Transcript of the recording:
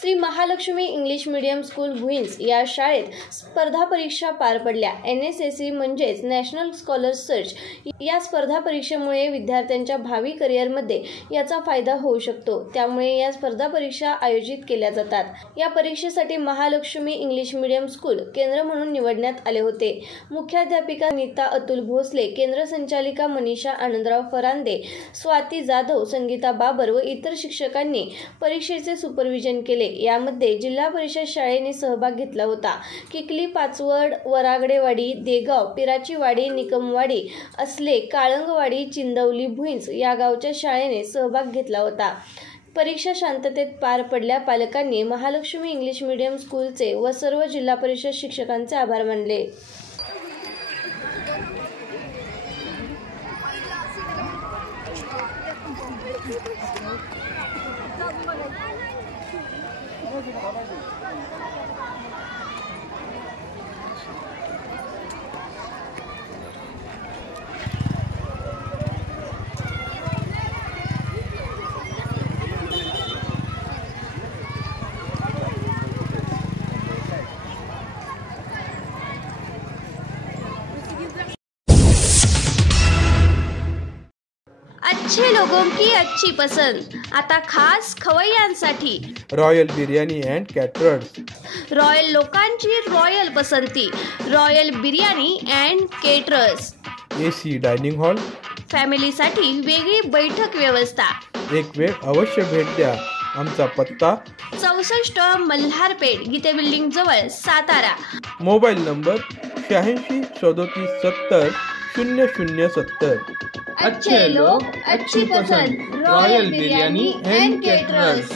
Shri Mahalakshmi English medium school Bhuinj या शाळेत स्पर्धा परीक्षा पार पडल्या। NSSC म्हणजेच नॅशनल स्कॉलर सर्च या स्पर्धा परीक्षेमुळे विद्यार्थ्यांच्या भावी करिअरमध्ये याचा फायदा होऊ शकतो। त्यामुळे या स्पर्धा परीक्षा आयोजित केल्या जातात। या परीक्षेसाठी महालक्ष्मी इंग्लिश मीडियम स्कूल केंद्र म्हणून निवडण्यात आले होते। मुख्याध्यापिका नीता अतुल भोसले, केंद्र संचालिका मनीषा आनंदराव फरांदे, स्वाती जाधव, संगीता बाबर व इतर शिक्षकांनी परीक्षेचे सुपरविजन केले। यामध्ये जिल्हा परिषद शाळेने सहभाग घेतला होता। किकली, पाचवड, वरागडेवाडी, देगाव, पिराचीवाडी, निकमवाडी, असले, काळंगवाडी, चिंदवली, भुईंज या गावच्या शाळेने सहभाग घेतला होता। परीक्षा शांततेत पार पडल्या। पालकांनी महालक्ष्मी इंग्लिश मीडियम स्कूलचे व सर्व जिल्हा परिषद शिक्षकांचे आभार मानले। अच्छे लोगों की अच्छी पसंद, आता खास खवय्यांसाठी royal biryani and caterers. Royal लोकांची रॉयल पसंती, royal biryani and caterers. AC dining hall, फॅमिलीसाठी वेगळी बैठक व्यवस्था। एक वेळ अवश्य भेट द्या। आमचा पत्ता 64 मल्हारपेठ, गीते बिल्डिंग जवळ, सातारा। Mobile number 86 37 70 0070। अच्छे लोग अच्छी पसंद, रॉयल बिर्याणी अँड केटरर्स।